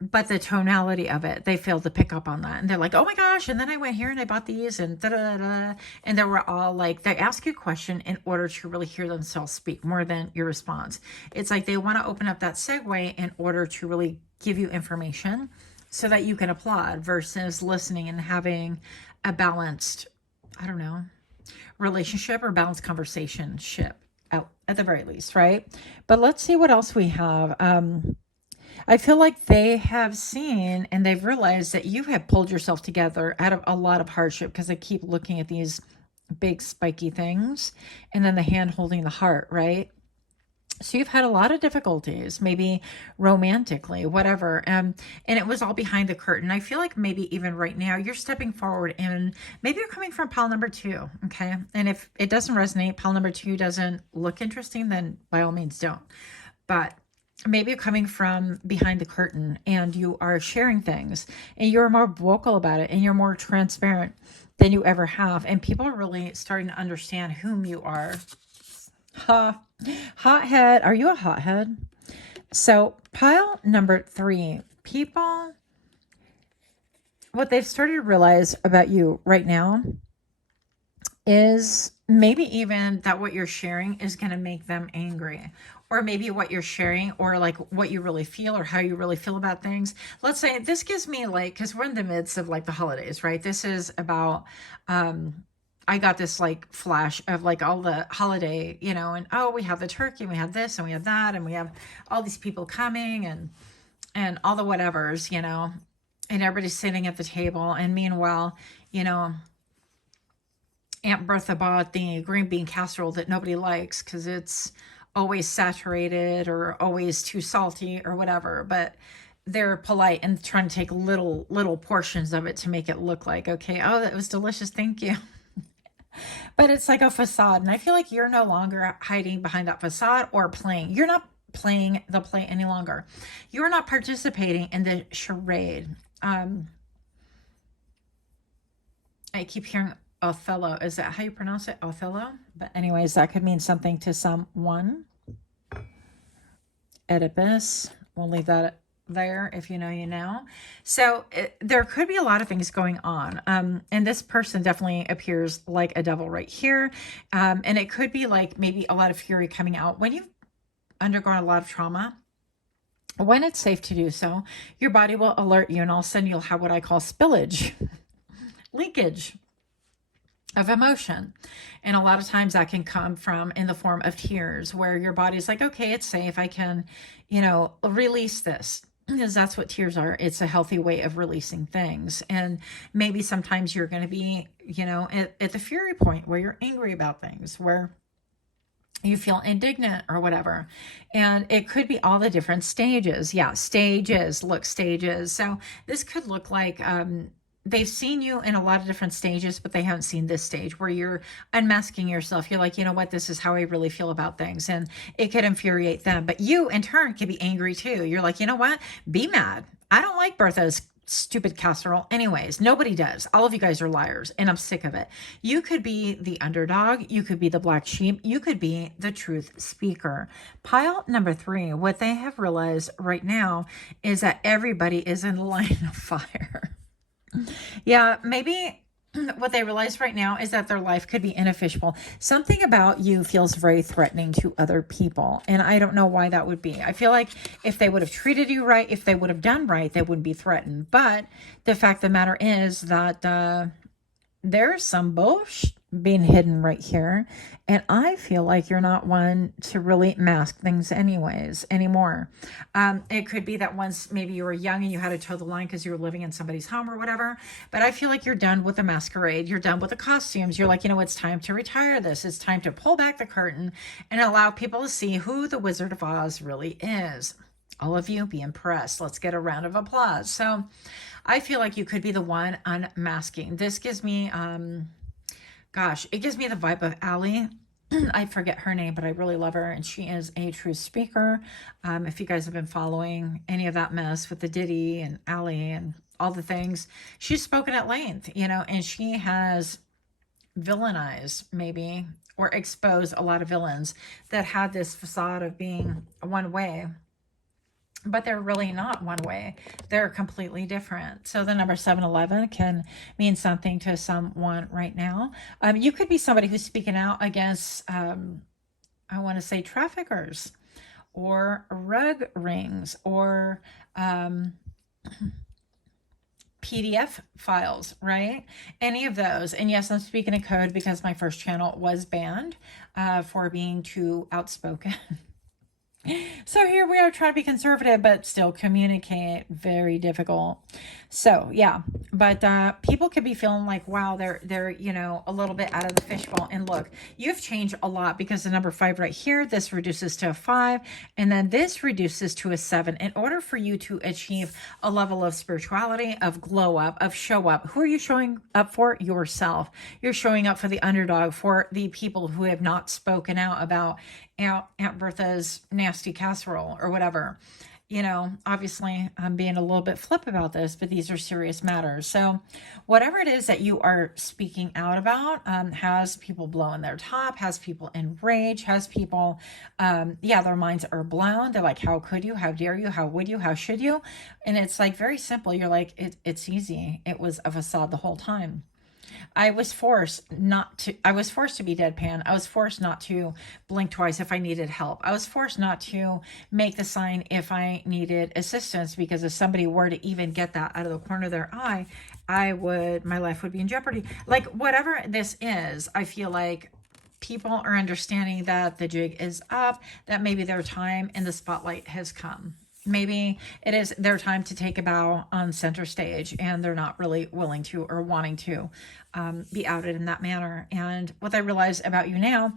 But the tonality of it, they failed to pick up on that. And they're like, oh my gosh. And then I went here and I bought these and da da da. And they were all like, they ask you a question in order to really hear themselves speak more than your response. It's like they want to open up that segue in order to really give you information so that you can applaud versus listening and having a balanced, I don't know, relationship or balanced conversation at the very least, right? But let's see what else we have. I feel like they have seen and they've realized that you have pulled yourself together out of a lot of hardship, because I keep looking at these big spiky things and then the hand holding the heart, right? So you've had a lot of difficulties, maybe romantically, whatever. And it was all behind the curtain. I feel like maybe even right now you're stepping forward and maybe you're coming from pile number 2. Okay. And if it doesn't resonate, pile number 2 doesn't look interesting, then by all means don't. But maybe you're coming from behind the curtain and you are sharing things and you're more vocal about it and you're more transparent than you ever have. And people are really starting to understand whom you are. Hothead. Are you a hothead? So pile number 3, people, what they've started to realize about you right now is maybe even that what you're sharing is going to make them angry, or maybe what you're sharing or like what you really feel or how you really feel about things. Let's say this gives me like, because we're in the midst of like the holidays, right? This is about, I got this like flash of like all the holiday, and oh, we have the turkey, and we have this and we have that, and we have all these people coming and all the whatevers, and everybody's sitting at the table. And meanwhile, Aunt Bertha bought the green bean casserole that nobody likes because it's always saturated or always too salty or whatever, but they're polite and trying to take little portions of it to make it look like, okay, oh, that was delicious, thank you. But it's like a facade. And I feel like you're no longer hiding behind that facade or playing. You're not playing the play any longer. You're not participating in the charade. I keep hearing Othello. Is that how you pronounce it? Othello? But anyways, that could mean something to someone. Oedipus. We'll leave that there. If you know, you know. So there could be a lot of things going on. And this person definitely appears like a devil right here. And it could be like maybe a lot of fury coming out when you've undergone a lot of trauma. When it's safe to do so, your body will alert you, and all of a sudden you'll have what I call spillage, leakage of emotion. And a lot of times that can come from in the form of tears, where your body's like, okay, it's safe. I can, release this, because that's what tears are. It's a healthy way of releasing things. And maybe sometimes you're going to be, at the fury point where you're angry about things, where you feel indignant or whatever. And it could be all the different stages. Yeah, stages. Look, stages. So this could look like they've seen you in a lot of different stages, but they haven't seen this stage where you're unmasking yourself. You're like, you know what? This is how I really feel about things. And it could infuriate them. But you, in turn, could be angry too. You're like, you know what? Be mad. I don't like Bertha's stupid casserole. Anyways, nobody does. All of you guys are liars, and I'm sick of it. You could be the underdog. You could be the black sheep. You could be the truth speaker. Pile number 3, what they have realized right now is that everybody is in the line of fire. Yeah, maybe what they realize right now is that their life could be inefficient. Something about you feels very threatening to other people. And I don't know why that would be. I feel like if they would have treated you right, if they would have done right, they wouldn't be threatened. But the fact of the matter is that there's some bullshit being hidden right here. And I feel like you're not one to really mask things anymore. It could be that once maybe you were young and you had to toe the line because you were living in somebody's home or whatever. But I feel like you're done with the masquerade. You're done with the costumes. You're like, it's time to retire this. It's time to pull back the curtain and allow people to see who the Wizard of Oz really is. All of you, be impressed. Let's get a round of applause. So I feel like you could be the one unmasking. This gives me Gosh, it gives me the vibe of Allie. I forget her name, but I really love her, and she is a true speaker. If you guys have been following any of that mess with the Diddy and Allie and all the things, she's spoken at length, and she has villainized maybe or exposed a lot of villains that had this facade of being one way, but they're really not one way. They're completely different. So the number 711 can mean something to someone right now. You could be somebody who's speaking out against, I want to say, traffickers or rug rings or PDF files, right? Any of those. And yes, I'm speaking in code because my first channel was banned for being too outspoken. So here we are trying to be conservative, but still communicate. Very difficult. So yeah, but people could be feeling like, wow, they're a little bit out of the fishbowl. And look, you've changed a lot because the number 5 right here, this reduces to a 5, and then this reduces to a 7. In order for you to achieve a level of spirituality, of glow up, of show up, who are you showing up for? Yourself. You're showing up for the underdog, for the people who have not spoken out about Aunt Bertha's nasty casserole or whatever. Obviously I'm being a little bit flip about this, but these are serious matters. So whatever it is that you are speaking out about has people blowing their top, has people enraged, has people, their minds are blown. They're like, how could you? How dare you? How would you? How should you? And it's like very simple. You're like, it's easy. It was a facade the whole time. I was forced to be deadpan. I was forced not to blink twice if I needed help. I was forced not to make the sign if I needed assistance, because if somebody were to even get that out of the corner of their eye, my life would be in jeopardy. Like whatever this is, I feel like people are understanding that the jig is up, that maybe their time in the spotlight has come. Maybe it is their time to take a bow on center stage, and they're not really willing to or wanting to be outed in that manner. And what I realize about you now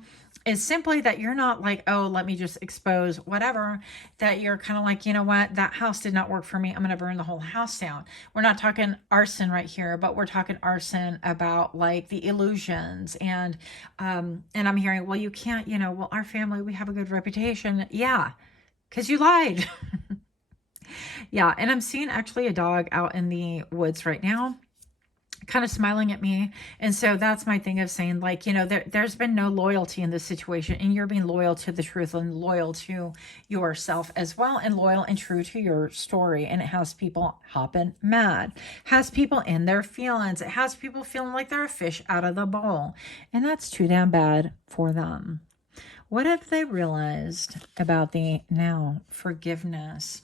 is simply that you're not like, oh, let me just expose whatever, that you're kind of like, you know what, that house did not work for me. I'm going to burn the whole house down. We're not talking arson right here, but we're talking arson about like the illusions. And I'm hearing, well, you can't, well, our family, we have a good reputation. Yeah, because you lied. Yeah, and I'm seeing actually a dog out in the woods right now, kind of smiling at me. And so that's my thing of saying, like, there's been no loyalty in this situation, and you're being loyal to the truth and loyal to yourself as well, and loyal and true to your story. And it has people hopping mad, has people in their feelings. It has people feeling like they're a fish out of the bowl. And that's too damn bad for them. What have they realized about the now forgiveness?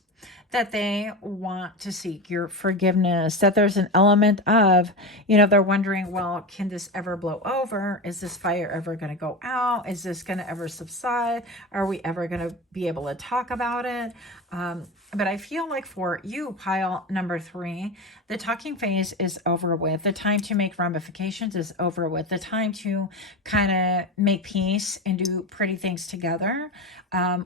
That they want to seek your forgiveness, that there's an element of, they're wondering, well, can this ever blow over? Is this fire ever going to go out? Is this going to ever subside? Are we ever going to be able to talk about it? But I feel like for you, pile number 3, the talking phase is over with. The time to make ramifications is over with. The time to kind of make peace and do pretty things together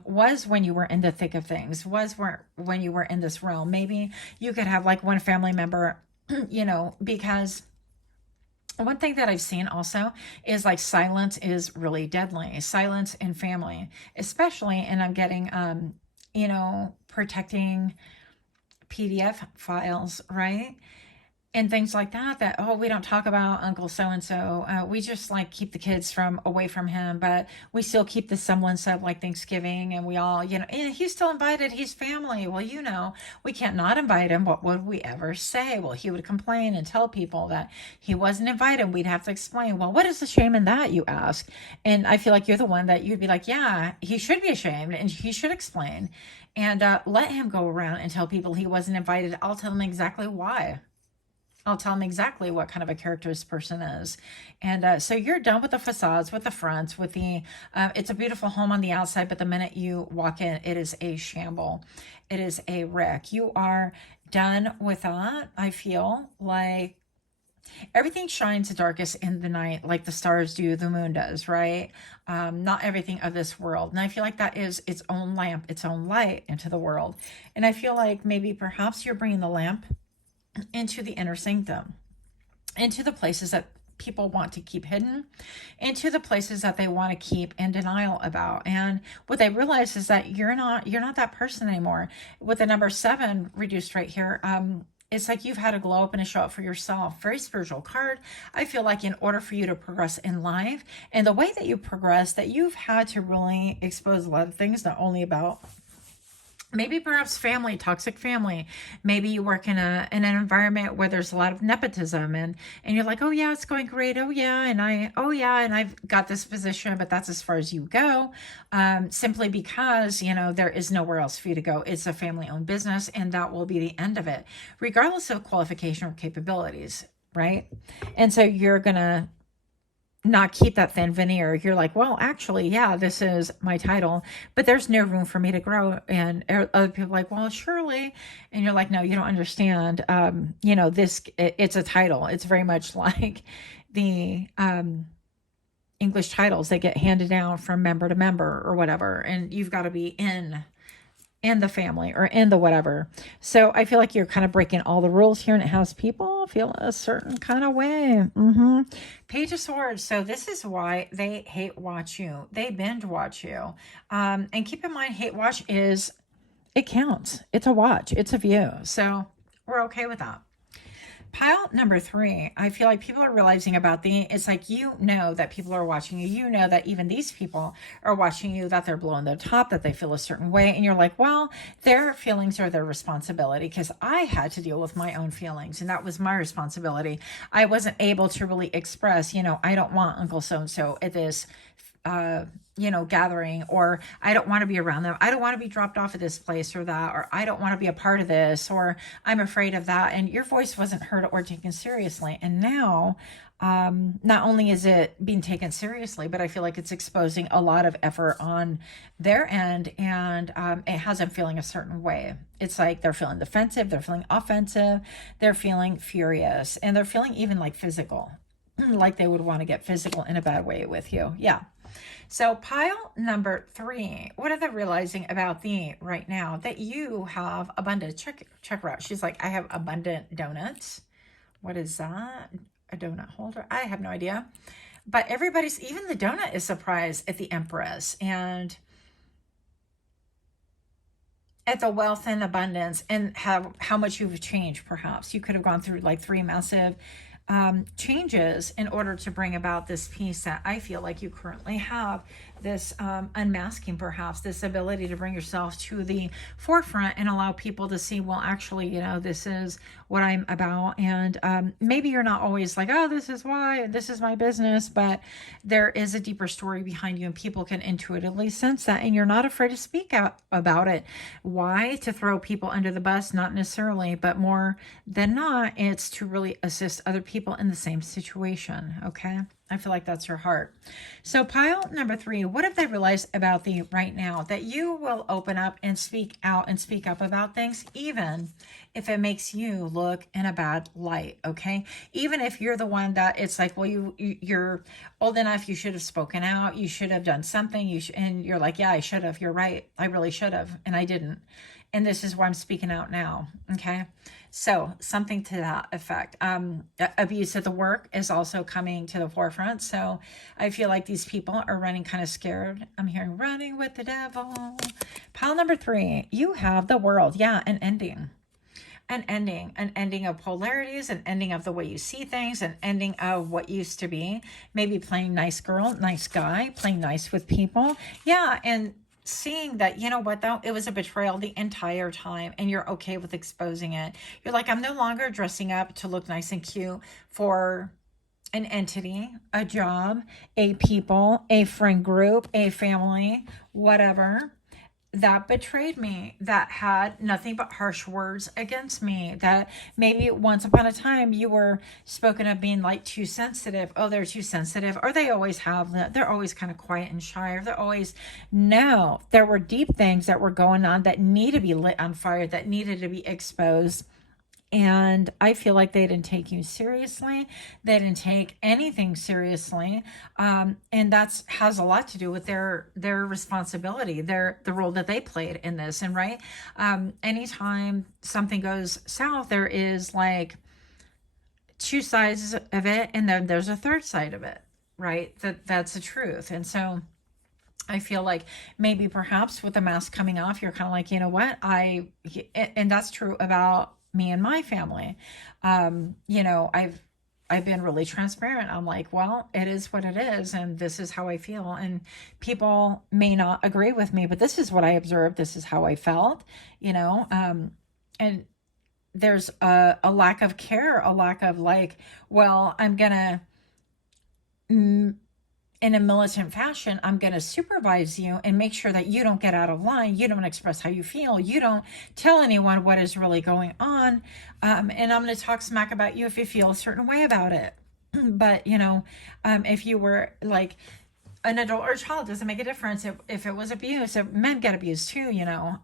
was when you were in the thick of things, when you were in this realm. Maybe you could have like one family member, because one thing that I've seen also is like silence is really deadly. Silence in family, especially, and I'm getting, protecting PDF files, right? And things like that, oh, we don't talk about Uncle so-and-so. We just like keep the kids away from him, but we still keep the semblance of like Thanksgiving, and we all, and he's still invited. He's family. Well, we can't not invite him. What would we ever say? Well, he would complain and tell people that he wasn't invited. We'd have to explain, well, what is the shame in that, you ask? And I feel like you're the one that you'd be like, yeah, he should be ashamed and he should explain, and let him go around and tell people he wasn't invited. I'll tell him exactly why. I'll tell them exactly what kind of a character this person is. And so you're done with the facades, with the fronts, with the, it's a beautiful home on the outside, but the minute you walk in, it is a shamble. It is a wreck. You are done with that. I feel like everything shines the darkest in the night, like the stars do, the moon does, right? Not everything of this world. And I feel like that is its own lamp, its own light into the world. And I feel like maybe perhaps you're bringing the lamp into the inner sanctum, into the places that people want to keep hidden into the places that they want to keep in denial about. And what they realize is that you're not that person anymore. With the number 7 reduced right here, it's like you've had to glow up and a show up for yourself. Very spiritual card. I feel like in order for you to progress in life and the way that you progress, that you've had to really expose a lot of things, not only about maybe perhaps family, toxic family. Maybe you work in an environment where there's a lot of nepotism and you're like, oh yeah, it's going great. Oh yeah. And I've got this position, but that's as far as you go. Simply because, you know, there is nowhere else for you to go. It's a family owned business and that will be the end of it, regardless of qualification or capabilities. Right. And so you're going to not keep that thin veneer. You're like, well, actually, yeah, this is my title, but there's no room for me to grow. And other people are like, well, surely. And you're like, no, you don't understand. You know, it's a title. It's very much like the English titles that get handed down from member to member or whatever. And you've got to be in the family or in the whatever. So I feel like you're kind of breaking all the rules here, and it has people feel a certain kind of way. Page of Swords. So this is why they hate watch you. They binge watch you. And keep in mind, hate watch it counts. It's a watch. It's a view. So we're okay with that. Pile number 3, I feel like people are realizing about it's like, you know that people are watching you. You know that even these people are watching you, that they're blowing their top, that they feel a certain way. And you're like, well, their feelings are their responsibility, because I had to deal with my own feelings and that was my responsibility. I wasn't able to really express, you know, I don't want Uncle so-and-so at this you know, gathering, or I don't want to be around them. I don't want to be dropped off at this place or that, or I don't want to be a part of this, or I'm afraid of that. And your voice wasn't heard or taken seriously. And now, not only is it being taken seriously, but I feel like it's exposing a lot of effort on their end, and it has them feeling a certain way. It's like they're feeling defensive, they're feeling offensive, they're feeling furious, and they're feeling even like physical, like they would want to get physical in a bad way with you. Yeah. So pile number 3, what are they realizing about thee right now? That you have abundant, check her out. She's like, I have abundant donuts. What is that? A donut holder? I have no idea. But even the donut is surprised at the Empress and at the wealth and abundance, and how much you've changed. Perhaps you could have gone through like 3 massive changes in order to bring about this peace that I feel like you currently have. This unmasking, perhaps this ability to bring yourself to the forefront and allow people to see, well, actually, you know, this is what I'm about. And maybe you're not always like, oh, this is why, this is my business, but there is a deeper story behind you and people can intuitively sense that, and you're not afraid to speak out about it. Why? To throw people under the bus? Not necessarily, but more than not, it's to really assist other people in the same situation. Okay. I feel like that's your heart. So pile number 3, what have they realized about thee right now? That you will open up and speak out and speak up about things, even if it makes you look in a bad light. Okay. Even if you're the one that it's like, well, you're old enough, you should have spoken out. You should have done something. And you're like, yeah, I should have. You're right. I really should have. And I didn't. And this is why I'm speaking out now. Okay. So something to that effect. Abuse at the work is also coming to the forefront. So I feel like these people are running kind of scared. I'm hearing running with the devil. Pile number 3, you have the World. Yeah, an ending. An ending of polarities, an ending of the way you see things, an ending of what used to be. Maybe playing nice girl, nice guy, playing nice with people. Yeah, and seeing that, you know what, though, it was a betrayal the entire time, and you're okay with exposing it. You're like, I'm no longer dressing up to look nice and cute for an entity, a job, a people, a friend group, a family, whatever, that betrayed me, that had nothing but harsh words against me, that maybe once upon a time you were spoken of being like too sensitive. Oh, they're too sensitive, or they always have that. They're always kind of quiet and shy, or they're always, no, there were deep things that were going on that need to be lit on fire, that needed to be exposed. And I feel like they didn't take you seriously. They didn't take anything seriously. And that's has a lot to do with their responsibility, the role that they played in this. And right, anytime something goes south, there is like two sides of it, and then there's a third side of it, right? That's the truth. And so I feel like maybe perhaps with the mask coming off, you're kind of like, you know what, and that's true about me and my family. You know, I've been really transparent. I'm like, well, it is what it is, and this is how I feel. And people may not agree with me, but this is what I observed. This is how I felt, you know. And there's a lack of care, a lack of like, well, I'm gonna, in a militant fashion, I'm going to supervise you and make sure that you don't get out of line. You don't express how you feel. You don't tell anyone what is really going on. And I'm going to talk smack about you if you feel a certain way about it. But, you know, if you were like an adult or a child, doesn't make a difference. If it was abuse, men get abused too, you know.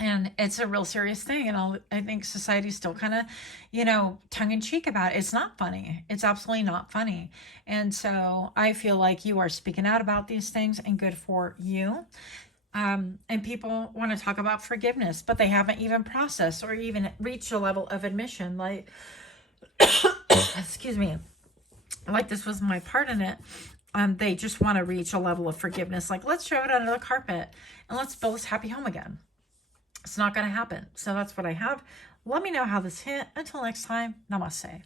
And it's a real serious thing. And I think society's still kind of, you know, tongue in cheek about it. It's not funny. It's absolutely not funny. And so I feel like you are speaking out about these things, and good for you. And people want to talk about forgiveness, but they haven't even processed or even reached a level of admission. Like, excuse me, like this was my part in it. They just want to reach a level of forgiveness. Like, let's throw it under the carpet and let's build this happy home again. It's not going to happen. So that's what I have. Let me know how this hit. Until next time, namaste.